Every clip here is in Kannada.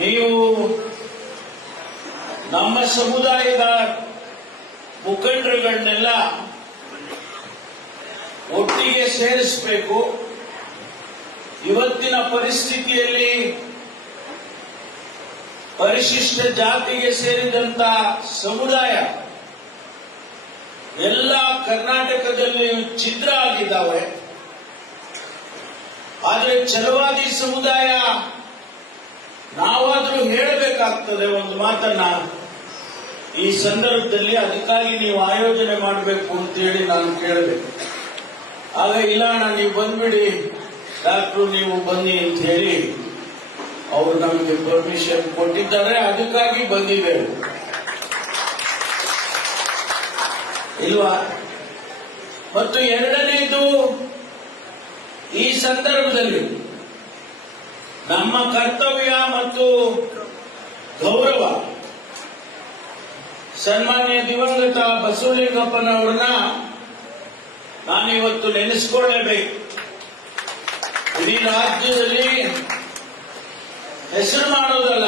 ನೀವು ನಮ್ಮ ಸಮುದಾಯದ ಮುಖಂಡರುಗಳನ್ನೆಲ್ಲ ಒಟ್ಟಿಗೆ ಸೇರಿಸಬೇಕು. ಇವತ್ತಿನ ಪರಿಸ್ಥಿತಿಯಲ್ಲಿ ಪರಿಶಿಷ್ಟ ಜಾತಿಗೆ ಸೇರಿದಂತ ಸಮುದಾಯ ಎಲ್ಲ ಕರ್ನಾಟಕದಲ್ಲಿ ಛಿದ್ರ ಆಗಿದ್ದಾವೆ. ಆದರೆ ಛಲವಾದಿ ಸಮುದಾಯ ನಾವಾದರೂ ಹೇಳಬೇಕಾಗ್ತದೆ ಒಂದು ಮಾತನ್ನ ಈ ಸಂದರ್ಭದಲ್ಲಿ. ಅದಕ್ಕಾಗಿ ನೀವು ಆಯೋಜನೆ ಮಾಡಬೇಕು ಅಂತೇಳಿ ನಾನು ಕೇಳಬೇಕು. ಆಗ ಇಲ್ಲ ನೀವು ಬಂದ್ಬಿಡಿ ಡಾಕ್ಟ್ರು, ನೀವು ಬನ್ನಿ ಅಂತ ಹೇಳಿ ಅವರು ನಮಗೆ ಪರ್ಮಿಷನ್ ಕೊಟ್ಟಿದ್ದಾರೆ. ಅದಕ್ಕಾಗಿ ಬಂದಿದ್ದೇವೆ ಇಲ್ವಾ? ಮತ್ತು ಎರಡನೇದು, ಈ ಸಂದರ್ಭದಲ್ಲಿ ನಮ್ಮ ಕರ್ತವ್ಯ ಮತ್ತು ಗೌರವ ಸನ್ಮಾನ್ಯ ದಿವಂಗತ ಬಸವಲಿಂಗಪ್ಪನವ್ರನ್ನ ನಾನಿವತ್ತು ನೆನೆಸ್ಕೊಳ್ಳೇಬೇಕು. ಇಡೀ ರಾಜ್ಯದಲ್ಲಿ ಹೆಸರು ಮಾಡೋದಲ್ಲ,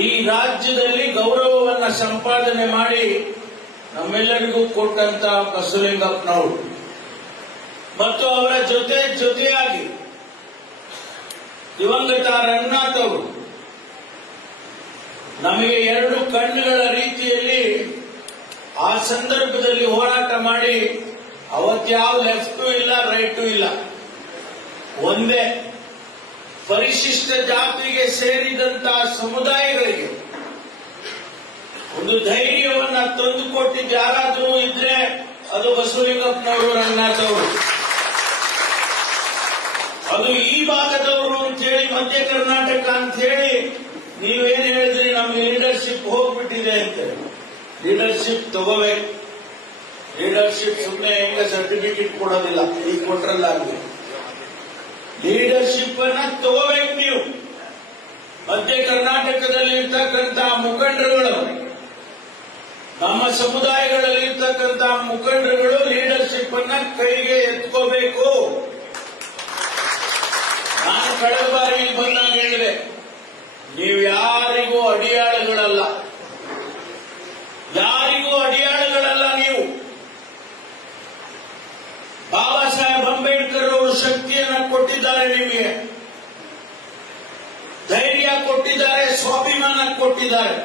ಈ ರಾಜ್ಯದಲ್ಲಿ ಗೌರವವನ್ನು ಸಂಪಾದನೆ ಮಾಡಿ ನಮ್ಮೆಲ್ಲರಿಗೂ ಕೊಟ್ಟಂತ ಬಸವಲಿಂಗಪ್ಪನವರು ಮತ್ತು ಅವರ ಜೊತೆಯಾಗಿ ದಿವಂಗತ ರಂಗನಾಥ್ ಅವರು ನಮಗೆ ಎರಡು ಕಣ್ಣುಗಳ ರೀತಿಯಲ್ಲಿ ಆ ಸಂದರ್ಭದಲ್ಲಿ ಹೋರಾಟ ಮಾಡಿ, ಅವತ್ಯಾವ ಲೆಫ್ಟು ಇಲ್ಲ ರೈಟು ಇಲ್ಲ, ಒಂದೇ ಪರಿಶಿಷ್ಟ ಜಾತಿಗೆ ಸೇರಿದಂತ ಸಮುದಾಯಗಳಿಗೆ ಒಂದು ಧೈರ್ಯವನ್ನ ತಂದುಕೊಟ್ಟಿದ್ದು ಯಾರಾದರೂ ಇದ್ರೆ ಅದು ಬಸವಲಿಂಗಪ್ಪನವರು, ರಂಗನಾಥ್ ಅವರು. ಅದು ಈ ಭಾಗದವರು ಅಂತ ಹೇಳಿ, ಮಧ್ಯ ಕರ್ನಾಟಕ ಅಂತ ಹೇಳಿ ನೀವೇನು ಹೇಳಿದ್ರಿ, ನಮ್ಗೆ ಲೀಡರ್ಶಿಪ್ ಹೋಗ್ಬಿಟ್ಟಿದೆ ಅಂತ. ಲೀಡರ್ಶಿಪ್ ತಗೋಬೇಕು. ಲೀಡರ್ಶಿಪ್ ಸುಮ್ಮನೆ ಹೆಂಗ ಸರ್ಟಿಫಿಕೇಟ್ ಕೊಡೋದಿಲ್ಲ, ಈಗ ಕೊಟ್ರಲ್ಲ ಆಗ್ಲಿ. ಲೀಡರ್ಶಿಪ್ ಅನ್ನ ತಗೋಬೇಕು ನೀವು. ಮಧ್ಯ ಕರ್ನಾಟಕದಲ್ಲಿ ಇರ್ತಕ್ಕಂಥ ಮುಖಂಡರುಗಳು, ನಮ್ಮ ಸಮುದಾಯಗಳಲ್ಲಿ ಇರ್ತಕ್ಕಂಥ ಮುಖಂಡರುಗಳು ಲೀಡರ್ಶಿಪ್ ಅನ್ನ ಕೈಗೆ ಎತ್ಕೋಬೇಕು. ನಾನು ಕಳೆದ ಬಾರಿ ಬಂದಾಗ ಹೇಳಿದೆ, ನೀವು ಯಾರಿಗೂ ಅಡಿಯಾಳುಗಳಲ್ಲ, ಯಾರಿಗೂ ಅಡಿಯಾಳುಗಳಲ್ಲ. ನೀವು ಬಾಬಾ ಸಾಹೇಬ್ ಅಂಬೇಡ್ಕರ್ ಅವರು ಶಕ್ತಿಯನ್ನು ಕೊಟ್ಟಿದ್ದಾರೆ, ನಿಮಗೆ ಧೈರ್ಯ ಕೊಟ್ಟಿದ್ದಾರೆ, ಸ್ವಾಭಿಮಾನ ಕೊಟ್ಟಿದ್ದಾರೆ.